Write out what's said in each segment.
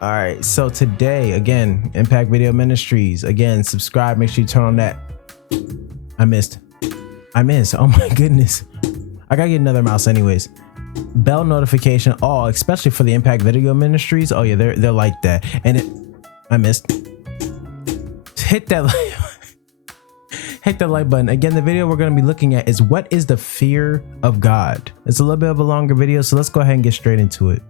All right, so today, again, Impact Video Ministries. Again, subscribe. Make sure you turn on that. I missed. Oh my goodness. I gotta get another mouse anyways. Bell notification. Oh, especially for the Impact Video Ministries. Oh yeah, they're like that. And I missed. Hit that like, hit that like button. Again, the video we're gonna be looking at is what is the fear of God. It's a little bit of a longer video, so let's go ahead and get straight into it.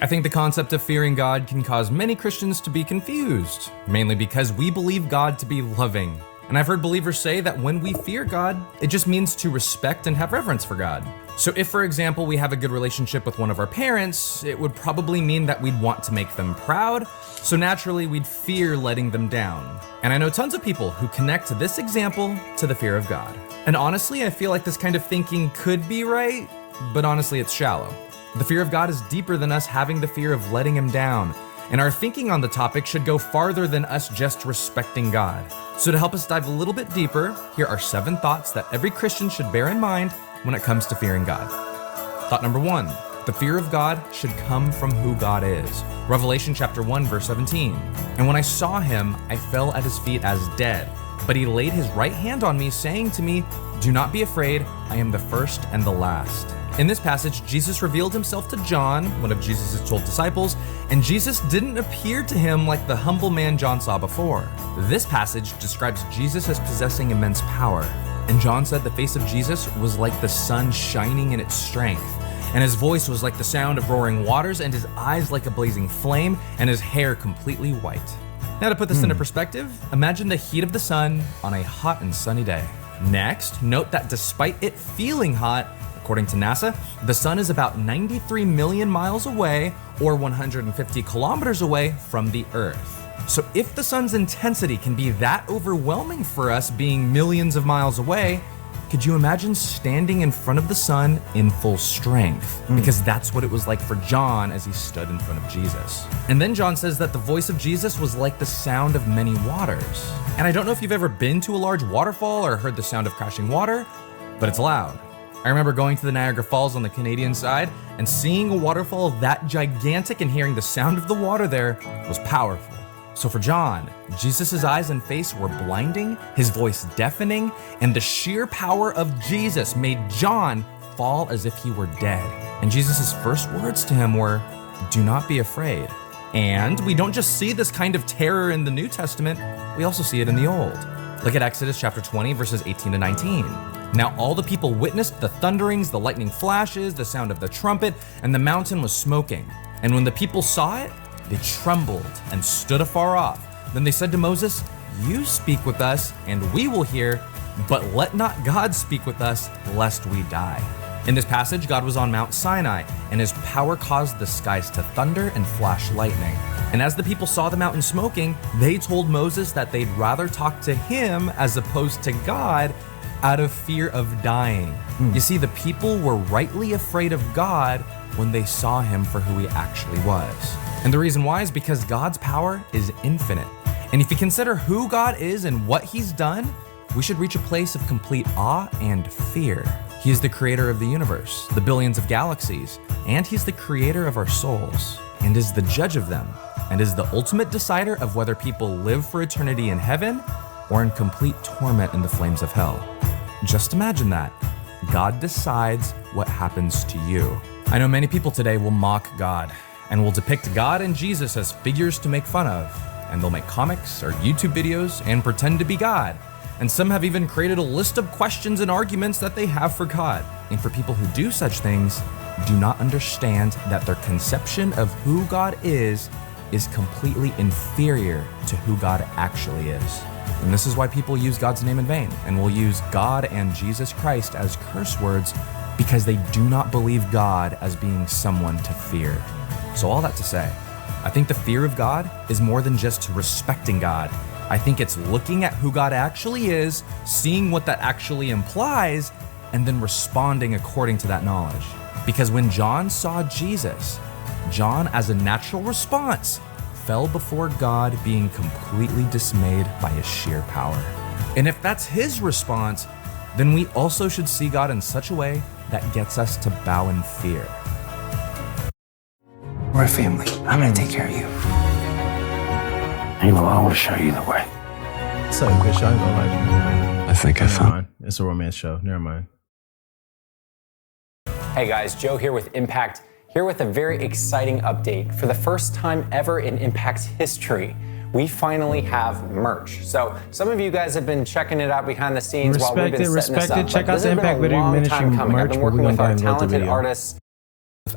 I think the concept of fearing God can cause many Christians to be confused, mainly because we believe God to be loving. And I've heard believers say that when we fear God, it just means to respect and have reverence for God. So if, for example, we have a good relationship with one of our parents, it would probably mean that we'd want to make them proud, so naturally we'd fear letting them down. And I know tons of people who connect this example to the fear of God. And honestly, I feel like this kind of thinking could be right, but honestly, it's shallow. The fear of God is deeper than us having the fear of letting him down, and our thinking on the topic should go farther than us just respecting God. So to help us dive a little bit deeper, here are 7 thoughts that every Christian should bear in mind when it comes to fearing God. Thought number 1, the fear of God should come from who God is. Revelation chapter 1, verse 17. And when I saw him, I fell at his feet as dead, but he laid his right hand on me, saying to me, "Do not be afraid, I am the first and the last." In this passage, Jesus revealed himself to John, one of Jesus' 12 disciples, and Jesus didn't appear to him like the humble man John saw before. This passage describes Jesus as possessing immense power, and John said the face of Jesus was like the sun shining in its strength, and his voice was like the sound of roaring waters, and his eyes like a blazing flame, and his hair completely white. Now to put this into perspective, imagine the heat of the sun on a hot and sunny day. Next, note that despite it feeling hot, according to NASA, the sun is about 93 million miles away, or 150 kilometers away from the Earth. So if the sun's intensity can be that overwhelming for us being millions of miles away, could you imagine standing in front of the sun in full strength? Because that's what it was like for John as he stood in front of Jesus. And then John says that the voice of Jesus was like the sound of many waters. And I don't know if you've ever been to a large waterfall or heard the sound of crashing water, but it's loud. I remember going to the Niagara Falls on the Canadian side and seeing a waterfall that gigantic and hearing the sound of the water there was powerful. So for John, Jesus' eyes and face were blinding, his voice deafening, and the sheer power of Jesus made John fall as if he were dead. And Jesus' first words to him were, "Do not be afraid." And we don't just see this kind of terror in the New Testament, we also see it in the Old. Look at Exodus chapter 20, verses 18 to 19. Now all the people witnessed the thunderings, the lightning flashes, the sound of the trumpet, and the mountain was smoking. And when the people saw it, they trembled and stood afar off. Then they said to Moses, "You speak with us, and we will hear, but let not God speak with us, lest we die." In this passage, God was on Mount Sinai, and his power caused the skies to thunder and flash lightning. And as the people saw the mountain smoking, they told Moses that they'd rather talk to him as opposed to God out of fear of dying. You see, the people were rightly afraid of God when they saw him for who he actually was. And the reason why is because God's power is infinite. And if you consider who God is and what he's done, we should reach a place of complete awe and fear. He is the creator of the universe, the billions of galaxies, and he's the creator of our souls, and is the judge of them, and is the ultimate decider of whether people live for eternity in heaven or in complete torment in the flames of hell. Just imagine that. God decides what happens to you. I know many people today will mock God and will depict God and Jesus as figures to make fun of, and they'll make comics or YouTube videos and pretend to be God. And some have even created a list of questions and arguments that they have for God. And for people who do such things, do not understand that their conception of who God is completely inferior to who God actually is. And this is why people use God's name in vain and will use God and Jesus Christ as curse words, because they do not believe God as being someone to fear. So all that to say, I think the fear of God is more than just respecting God. I think it's looking at who God actually is, seeing what that actually implies, and then responding according to that knowledge. Because when John saw Jesus, John, as a natural response, fell before God, being completely dismayed by his sheer power. And if that's his response, then we also should see God in such a way that gets us to bow in fear. All We're a family. I'm gonna take care of you. Angel, I want to show you the way. So, Chris, I ain't gonna lie to you. I think I Never found. mind. It's a romance show. Never mind. Hey guys, Joe here with Impact, here with a very exciting update. For the first time ever in Impact's history, we finally have merch. So some of you guys have been checking it out behind the scenes while we've been setting this up. Check but out this the has been Impact a Video long Ministry time coming. I've merch. been We're working gonna with go our ahead and go to talented video. artists.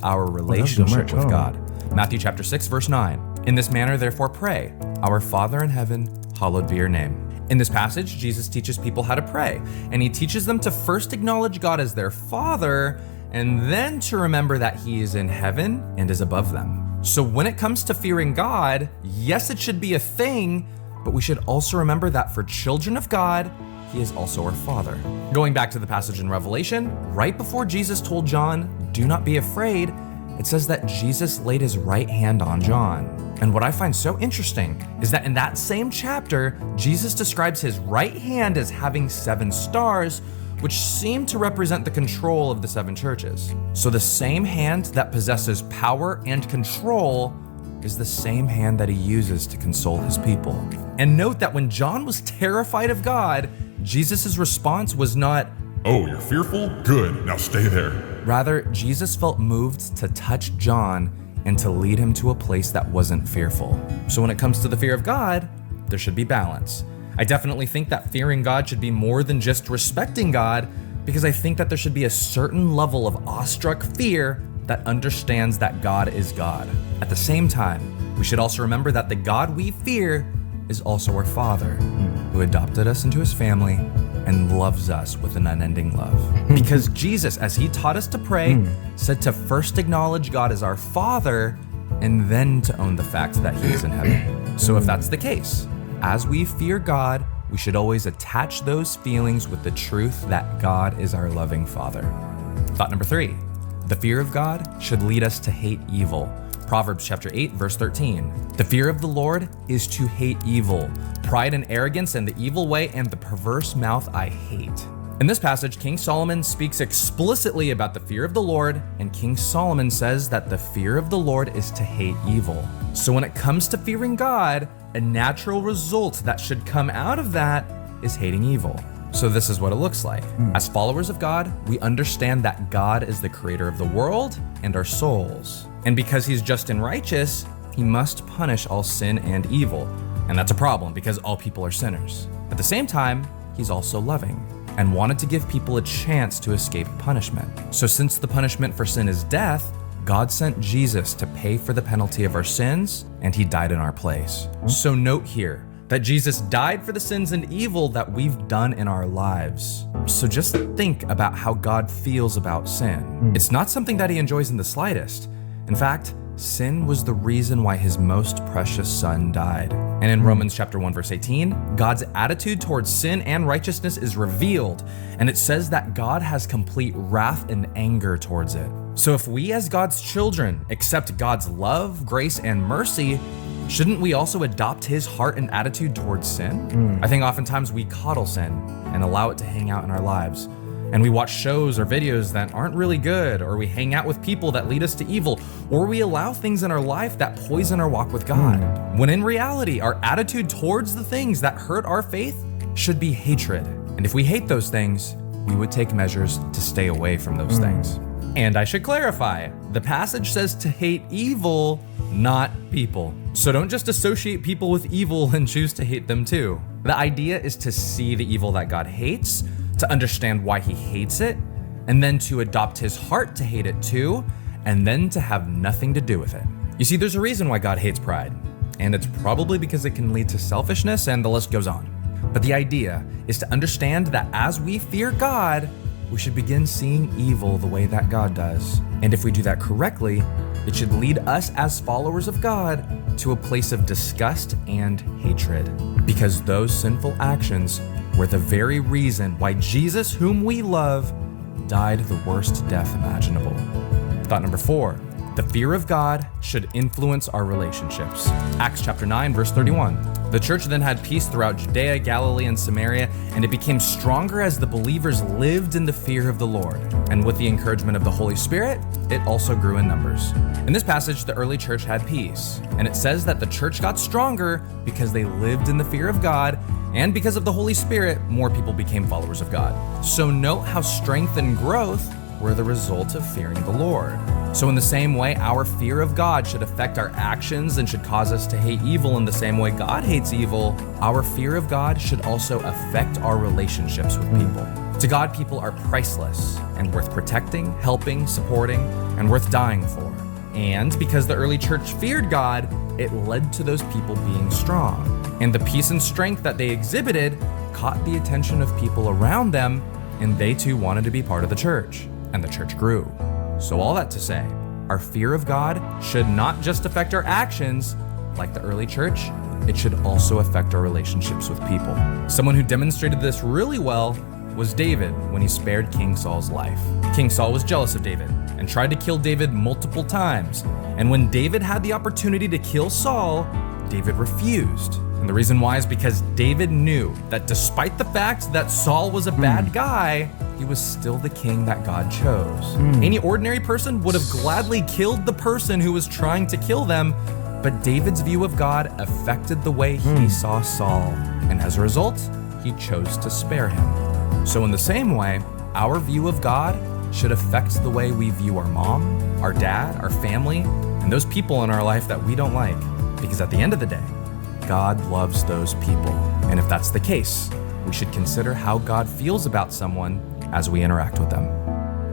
Our relationship merch. with Oh. God. Matthew chapter 6, verse 9. In this manner, therefore, pray, Our Father in heaven, hallowed be your name. In this passage, Jesus teaches people how to pray, and he teaches them to first acknowledge God as their Father, and then to remember that he is in heaven and is above them. So when it comes to fearing God, yes, it should be a thing, but we should also remember that for children of God, he is also our Father. Going back to the passage in Revelation, right before Jesus told John, do not be afraid, it says that Jesus laid his right hand on John. And what I find so interesting is that in that same chapter, Jesus describes his right hand as having 7 stars, which seem to represent the control of the 7 churches. So the same hand that possesses power and control is the same hand that he uses to console his people. And note that when John was terrified of God, Jesus' response was not, "Oh, you're fearful? Good, now stay there." rather, Jesus felt moved to touch John and to lead him to a place that wasn't fearful. So when it comes to the fear of God, there should be balance. I definitely think that fearing God should be more than just respecting God, because I think that there should be a certain level of awestruck fear that understands that God is God. At the same time, we should also remember that the God we fear is also our Father, who adopted us into his family and loves us with an unending love. Because Jesus, as he taught us to pray, said to first acknowledge God as our Father and then to own the fact that he is in heaven. So if that's the case, as we fear God, we should always attach those feelings with the truth that God is our loving Father. Thought number 3, the fear of God should lead us to hate evil. Proverbs chapter 8, verse 13. The fear of the Lord is to hate evil. Pride and arrogance and the evil way and the perverse mouth I hate. In this passage, King Solomon speaks explicitly about the fear of the Lord, and King Solomon says that the fear of the Lord is to hate evil. So when it comes to fearing God, a natural result that should come out of that is hating evil. So this is what it looks like. As followers of God, we understand that God is the creator of the world and our souls. And because he's just and righteous, he must punish all sin and evil. And that's a problem because all people are sinners. At the same time, he's also loving and wanted to give people a chance to escape punishment. So since the punishment for sin is death, God sent Jesus to pay for the penalty of our sins, and he died in our place. So note here that Jesus died for the sins and evil that we've done in our lives. So just think about how God feels about sin. It's not something that he enjoys in the slightest. In fact, sin was the reason why his most precious son died. And in Romans chapter 1, verse 18, God's attitude towards sin and righteousness is revealed, and it says that God has complete wrath and anger towards it. So if we as God's children accept God's love, grace, and mercy, shouldn't we also adopt his heart and attitude towards sin? I think oftentimes we coddle sin and allow it to hang out in our lives. And we watch shows or videos that aren't really good, or we hang out with people that lead us to evil, or we allow things in our life that poison our walk with God. When in reality, our attitude towards the things that hurt our faith should be hatred. And if we hate those things, we would take measures to stay away from those things. And I should clarify, the passage says to hate evil, not people. So don't just associate people with evil and choose to hate them too. The idea is to see the evil that God hates, to understand why he hates it, and then to adopt his heart to hate it too, and then to have nothing to do with it. You see, there's a reason why God hates pride, and it's probably because it can lead to selfishness, and the list goes on. But the idea is to understand that as we fear God, we should begin seeing evil the way that God does. And if we do that correctly, it should lead us as followers of God to a place of disgust and hatred, because those sinful actions were the very reason why Jesus, whom we love, died the worst death imaginable. Thought number 4, The fear of God should influence our relationships. Acts chapter 9, verse 31. The church then had peace throughout Judea, Galilee, and Samaria, and it became stronger as the believers lived in the fear of the Lord. And with the encouragement of the Holy Spirit, it also grew in numbers. In this passage, the early church had peace, and it says that the church got stronger because they lived in the fear of God, and because of the Holy Spirit, more people became followers of God. So note how strength and growth were the result of fearing the Lord. So in the same way, our fear of God should affect our actions and should cause us to hate evil in the same way God hates evil. Our fear of God should also affect our relationships with people. To God, people are priceless and worth protecting, helping, supporting, and worth dying for. And because the early church feared God, it led to those people being strong. And the peace and strength that they exhibited caught the attention of people around them, and they too wanted to be part of the church. And the church grew. So all that to say, our fear of God should not just affect our actions, like the early church, it should also affect our relationships with people. Someone who demonstrated this really well was David when he spared King Saul's life. King Saul was jealous of David and tried to kill David multiple times. And when David had the opportunity to kill Saul, David refused. And the reason why is because David knew that despite the fact that Saul was a bad guy, he was still the king that God chose. Any ordinary person would have gladly killed the person who was trying to kill them, but David's view of God affected the way he saw Saul, and as a result, he chose to spare him. So in the same way, our view of God should affect the way we view our mom, our dad, our family, and those people in our life that we don't like, because at the end of the day, God loves those people. And if that's the case, we should consider how God feels about someone as we interact with them.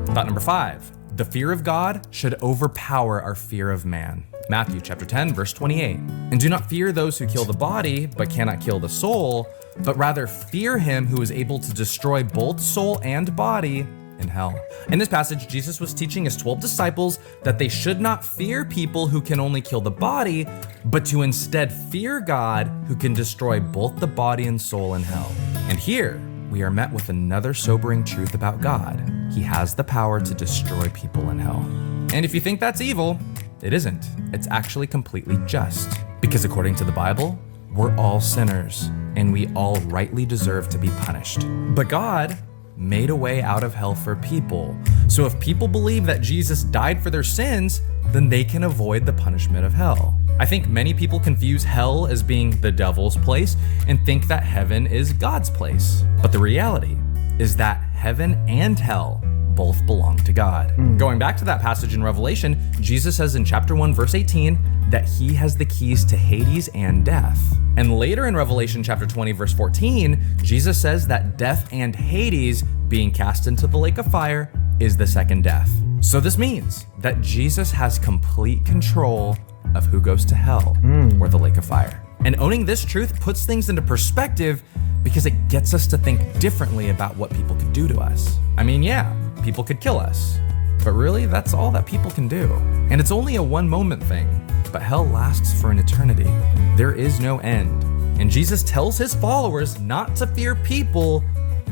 Thought number 5, the fear of God should overpower our fear of man. Matthew chapter 10, verse 28. And do not fear those who kill the body, but cannot kill the soul, but rather fear him who is able to destroy both soul and body in hell. In this passage, Jesus was teaching his 12 disciples that they should not fear people who can only kill the body, but to instead fear God who can destroy both the body and soul in hell. And here, we are met with another sobering truth about God. He has the power to destroy people in hell. And if you think that's evil, it isn't. It's actually completely just. Because according to the Bible, we're all sinners, and we all rightly deserve to be punished. But God made a way out of hell for people. So if people believe that Jesus died for their sins, then they can avoid the punishment of hell. I think many people confuse hell as being the devil's place and think that heaven is God's place. But the reality is that heaven and hell both belong to God. Going back to that passage in Revelation, Jesus says in chapter 1, verse 18, that he has the keys to Hades and death. And later in Revelation chapter 20, verse 14, Jesus says that death and Hades, being cast into the lake of fire, is the second death. So this means that Jesus has complete control of who goes to hell or the lake of fire. And owning this truth puts things into perspective because it gets us to think differently about what people could do to us. I mean, yeah, people could kill us, but really that's all that people can do. And it's only a one moment thing, but hell lasts for an eternity. There is no end. And Jesus tells his followers not to fear people,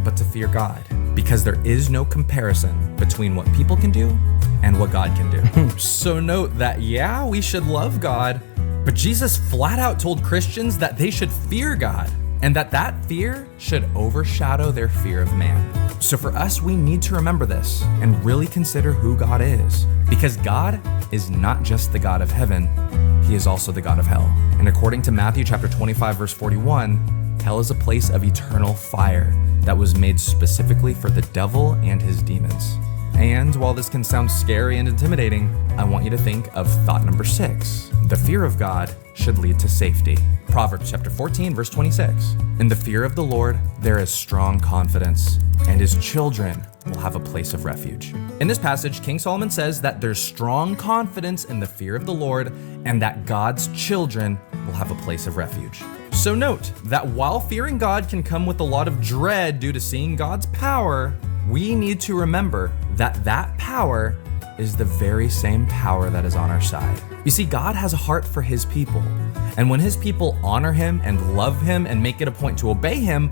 but to fear God, because there is no comparison between what people can do and what God can do. So note that, yeah, we should love God, but Jesus flat out told Christians that they should fear God, and that fear should overshadow their fear of man. So for us, we need to remember this and really consider who God is, because God is not just the God of heaven, he is also the God of hell. And according to Matthew chapter 25, verse 41, hell is a place of eternal fire that was made specifically for the devil and his demons. And while this can sound scary and intimidating, I want you to think of thought number 6. The fear of God should lead to safety. Proverbs chapter 14, verse 26. In the fear of the Lord, there is strong confidence, and his children will have a place of refuge. In this passage, King Solomon says that there's strong confidence in the fear of the Lord, and that God's children will have a place of refuge. So note that while fearing God can come with a lot of dread due to seeing God's power, we need to remember that power is the very same power that is on our side. You see, God has a heart for his people, and when his people honor him and love him and make it a point to obey him,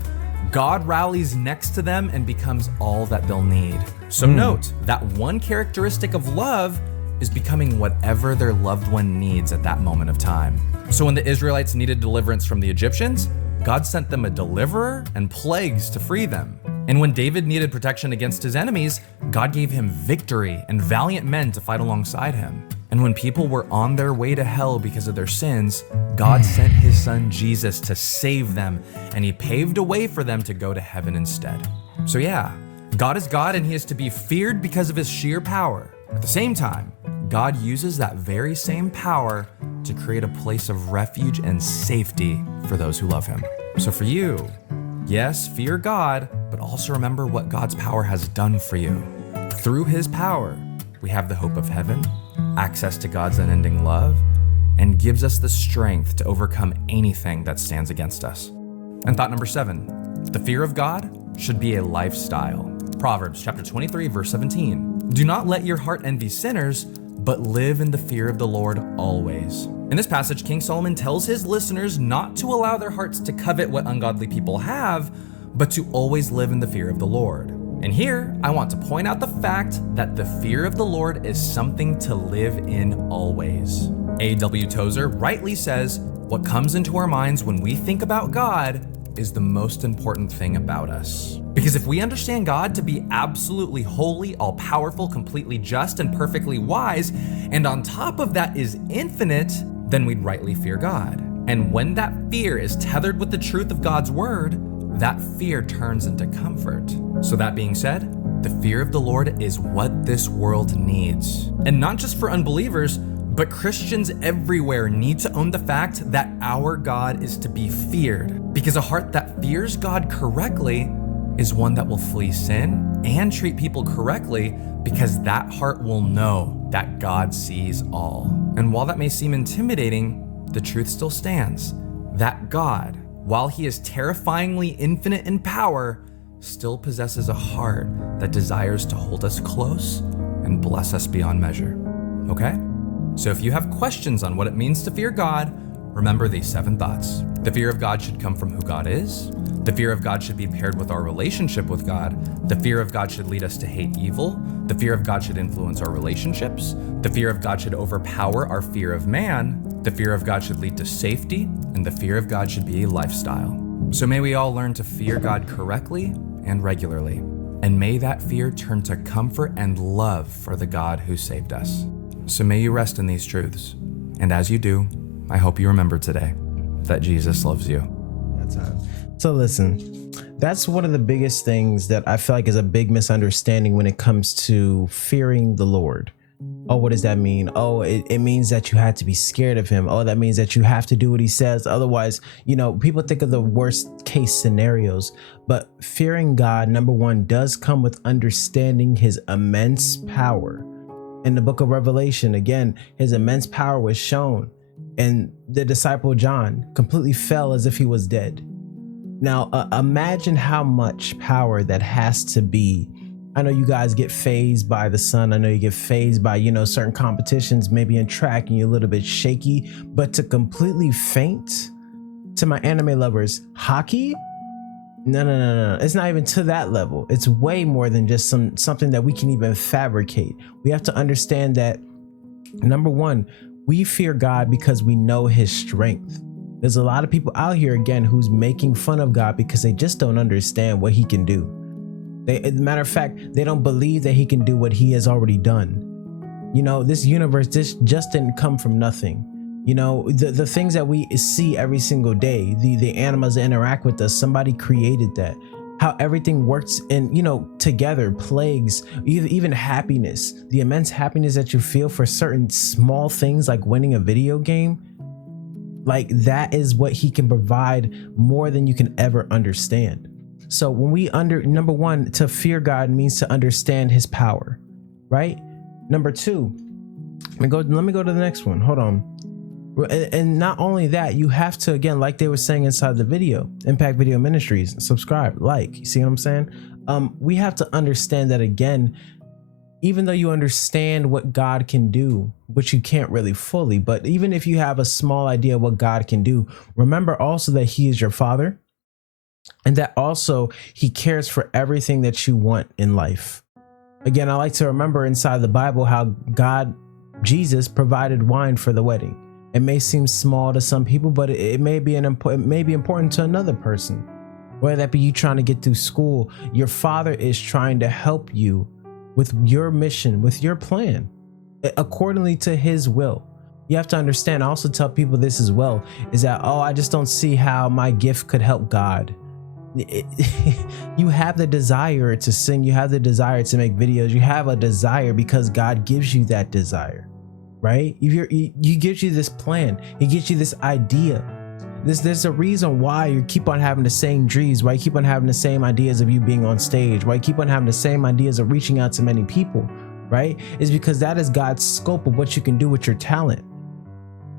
God rallies next to them and becomes all that they'll need. So note that one characteristic of love is becoming whatever their loved one needs at that moment of time. So when the Israelites needed deliverance from the Egyptians, God sent them a deliverer and plagues to free them. And when David needed protection against his enemies, God gave him victory and valiant men to fight alongside him. And when people were on their way to hell because of their sins, God sent his son Jesus to save them, and he paved a way for them to go to heaven instead. So yeah, God is God and he is to be feared because of his sheer power. At the same time, God uses that very same power to create a place of refuge and safety for those who love him. So for you, yes, fear God, but also remember what God's power has done for you. Through his power, we have the hope of heaven, access to God's unending love, and gives us the strength to overcome anything that stands against us. And thought number 7, the fear of God should be a lifestyle. Proverbs chapter 23, verse 17. Do not let your heart envy sinners, but live in the fear of the Lord always. In this passage, King Solomon tells his listeners not to allow their hearts to covet what ungodly people have, but to always live in the fear of the Lord. And here, I want to point out the fact that the fear of the Lord is something to live in always. A.W. Tozer rightly says, what comes into our minds when we think about God is the most important thing about us. Because if we understand God to be absolutely holy, all-powerful, completely just, and perfectly wise, and on top of that is infinite, then we'd rightly fear God. And when that fear is tethered with the truth of God's word, that fear turns into comfort. So that being said, the fear of the Lord is what this world needs. And not just for unbelievers, but Christians everywhere need to own the fact that our God is to be feared, because a heart that fears God correctly is one that will flee sin and treat people correctly, because that heart will know that God sees all. And while that may seem intimidating, the truth still stands, that God, while he is terrifyingly infinite in power, still possesses a heart that desires to hold us close and bless us beyond measure. Okay? So if you have questions on what it means to fear God, remember these 7 thoughts. The fear of God should come from who God is. The fear of God should be paired with our relationship with God. The fear of God should lead us to hate evil. The fear of God should influence our relationships. The fear of God should overpower our fear of man. The fear of God should lead to safety. And the fear of God should be a lifestyle. So may we all learn to fear God correctly and regularly. And may that fear turn to comfort and love for the God who saved us. So may you rest in these truths. And as you do, I hope you remember today that Jesus loves you. That's it. So listen, that's one of the biggest things that I feel like is a big misunderstanding when it comes to fearing the Lord. Oh, what does that mean? Oh, it means that you had to be scared of him. Oh, that means that you have to do what he says. Otherwise, people think of the worst case scenarios. But fearing God, number one, does come with understanding his immense power. In the book of Revelation, again, his immense power was shown, and the disciple John completely fell as if he was dead. Now, imagine how much power that has to be. I know you guys get fazed by the sun. I know you get fazed by, certain competitions, maybe in track, and you're a little bit shaky, but to completely faint, to my anime lovers, hockey? No. It's not even to that level. It's way more than just something that we can even fabricate. We have to understand that, number one, we fear God because we know his strength. There's a lot of people out here, again, who's making fun of God because they just don't understand what he can do. Matter of fact, they don't believe that he can do what he has already done. This universe, this just didn't come from nothing. The things that we see every single day, the animals that interact with us, somebody created that. How everything works together, plagues, even happiness, the immense happiness that you feel for certain small things like winning a video game. Like that is what he can provide more than you can ever understand. So when we number one, to fear God means to understand his power, right? Number two, let me go to the next one. Hold on. And not only that, you have to, again, like they were saying inside the video, Impact Video Ministries, subscribe, like, you see what I'm saying? We have to understand that, again, even though you understand what God can do, which you can't really fully, but even if you have a small idea of what God can do, remember also that he is your father, and that also he cares for everything that you want in life. Again, I like to remember inside the Bible how God Jesus provided wine for the wedding. It may seem small to some people, but it may be important to another person. Whether that be you trying to get through school, your Father is trying to help you with your mission, with your plan, accordingly to his will. You have to understand, I also tell people this as well, is that, oh, I just don't see how my gift could help God. You have the desire to sing, you have the desire to make videos, you have a desire because God gives you that desire, right? He gives you this plan, he gives you this idea. There's a reason why you keep on having the same dreams, why you keep on having the same ideas of you being on stage, why you keep on having the same ideas of reaching out to many people, right? Is because that is God's scope of what you can do with your talent.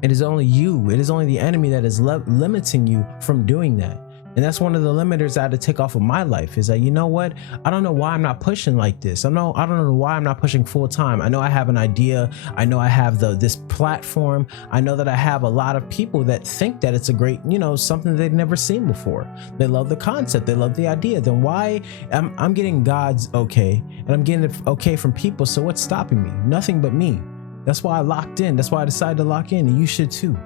It is only you, it is only the enemy that is limiting you from doing that. And that's one of the limiters I had to take off of my life, is that, you know what? I don't know why I'm not pushing like this. I don't know why I'm not pushing full time. I know I have an idea. I know I have this platform. I know that I have a lot of people that think that it's a great, something they've never seen before. They love the concept. They love the idea. Then why I'm getting God's okay, and I'm getting it okay from people. So what's stopping me? Nothing but me. That's why I locked in. That's why I decided to lock in, and you should too.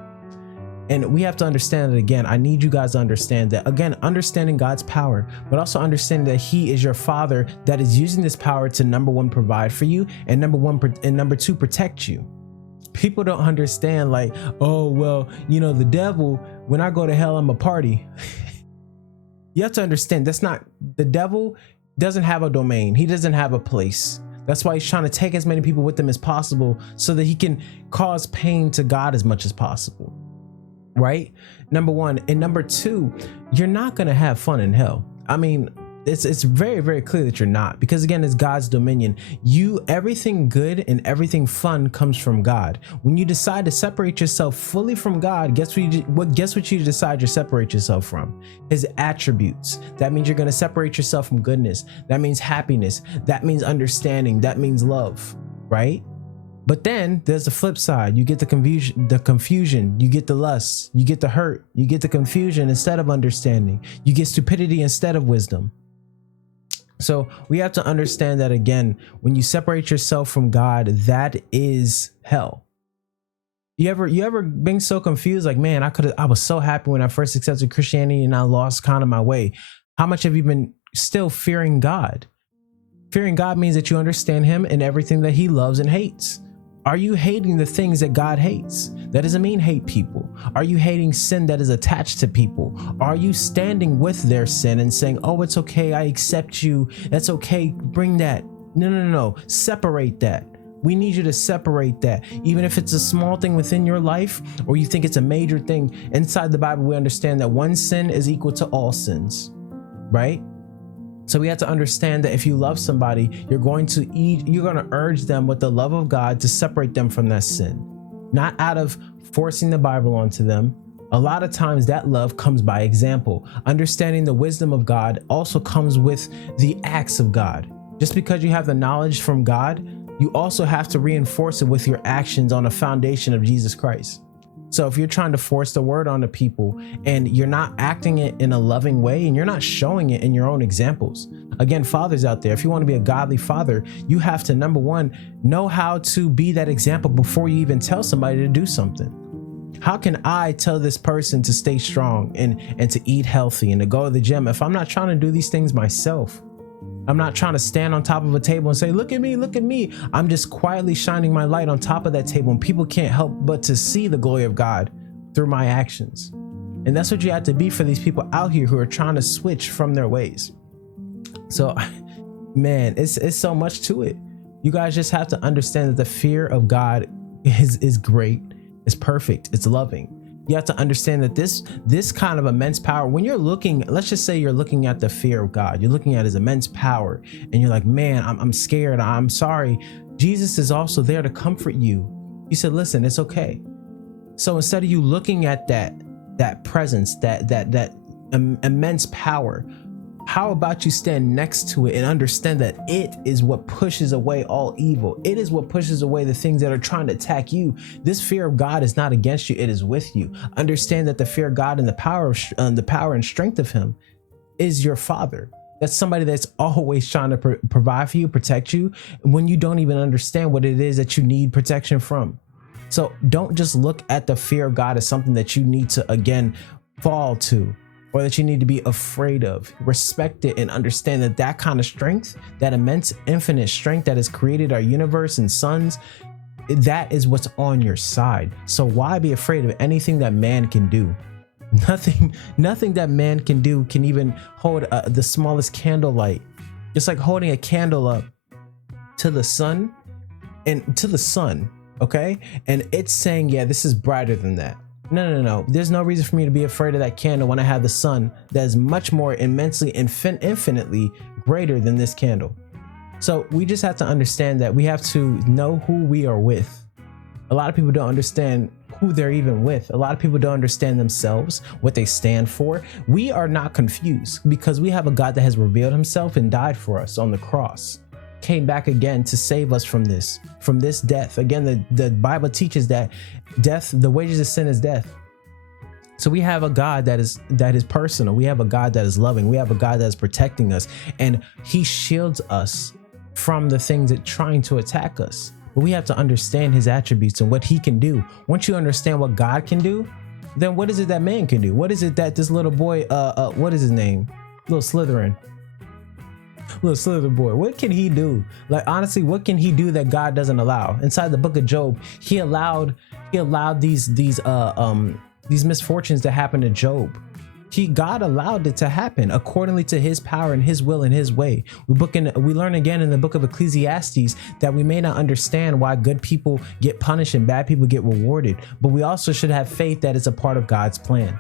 And we have to understand that, again, I need you guys to understand that, again, understanding God's power, but also understanding that he is your Father that is using this power to, number one, provide for you, and number two, protect you. People don't understand, like, oh, well, the devil, when I go to hell, I'm a party. You have to understand, the devil doesn't have a domain. He doesn't have a place. That's why he's trying to take as many people with him as possible so that he can cause pain to God as much as possible. Right? Number one. And number two, you're not going to have fun in hell. I mean, it's very, very clear that you're not, because again, it's God's dominion. Everything good and everything fun comes from God. When you decide to separate yourself fully from God, guess what you decide to separate yourself from? His attributes. That means you're going to separate yourself from goodness. That means happiness. That means understanding. That means love, right? But then there's the flip side. You get the confusion, you get the lust, you get the hurt, you get the confusion instead of understanding, you get stupidity instead of wisdom. So we have to understand that, again, when you separate yourself from God, that is hell. You ever been so confused, like, man, I was so happy when I first accepted Christianity and I lost kind of my way. How much have you been still fearing God? Fearing God means that you understand him and everything that he loves and hates. Are you hating the things that God hates? That doesn't mean hate people. Are you hating sin that is attached to people? Are you standing with their sin and saying, oh, it's okay, I accept you, that's okay, bring that? No. Separate that. We need you to separate that. Even if it's a small thing within your life, or you think it's a major thing, inside the Bible, we understand that one sin is equal to all sins, right? So we have to understand that if you love somebody, you're going to urge them with the love of God to separate them from that sin, not out of forcing the Bible onto them. A lot of times that love comes by example. Understanding the wisdom of God also comes with the acts of God. Just because you have the knowledge from God, you also have to reinforce it with your actions on a foundation of Jesus Christ. So if you're trying to force the word onto people and you're not acting it in a loving way and you're not showing it in your own examples, again, fathers out there, if you want to be a godly father, you have to, number one, know how to be that example before you even tell somebody to do something. How can I tell this person to stay strong and to eat healthy and to go to the gym if I'm not trying to do these things myself? I'm not trying to stand on top of a table and say, look at me, look at me. I'm just quietly shining my light on top of that table, and people can't help but to see the glory of God through my actions. And that's what you have to be for these people out here who are trying to switch from their ways. So, man, it's so much to it. You guys just have to understand that the fear of God is great, it's perfect, it's loving. You have to understand that this kind of immense power, when you're looking, let's just say you're looking at the fear of God, you're looking at his immense power, and you're like, man, I'm scared, I'm sorry. Jesus is also there to comfort you. He said, listen, it's okay. So instead of you looking at that presence, that immense power, how about you stand next to it and understand that it is what pushes away all evil. It is what pushes away the things that are trying to attack you. This fear of God is not against you. It is with you. Understand that the fear of God and the power and strength of him is your Father. That's somebody that's always trying to provide for you, protect you, when you don't even understand what it is that you need protection from. So don't just look at the fear of God as something that you need to, again, fall to, or that you need to be afraid of. Respect it and understand that that kind of strength, that immense infinite strength that has created our universe and suns, that is what's on your side. So why be afraid of anything that man can do? Nothing that man can do can even hold the smallest candle light. It's like holding a candle up to the sun, okay? And it's saying, yeah, this is brighter than that. No. There's no reason for me to be afraid of that candle when I have the sun that is much more immensely, infinitely greater than this candle. So we just have to understand that we have to know who we are with. A lot of people don't understand who they're even with. A lot of people don't understand themselves, what they stand for. We are not confused because we have a God that has revealed himself and died for us on the cross, came back again to save us from this death. Again, the Bible teaches that death, the wages of sin is death. So we have a God that is personal. We have a God that is loving. We have a God that is protecting us, and he shields us from the things that trying to attack us. But we have to understand his attributes and what he can do. Once you understand what God can do, then what is it that man can do? What is it that this little boy, what is his name? Little Slytherin boy, what can he do? Like, honestly, what can he do that God doesn't allow? Inside the book of Job, he allowed these misfortunes to happen to Job. God allowed it to happen accordingly to his power and his will and his way. We learn again in the book of Ecclesiastes that we may not understand why good people get punished and bad people get rewarded, but we also should have faith that it's a part of God's plan.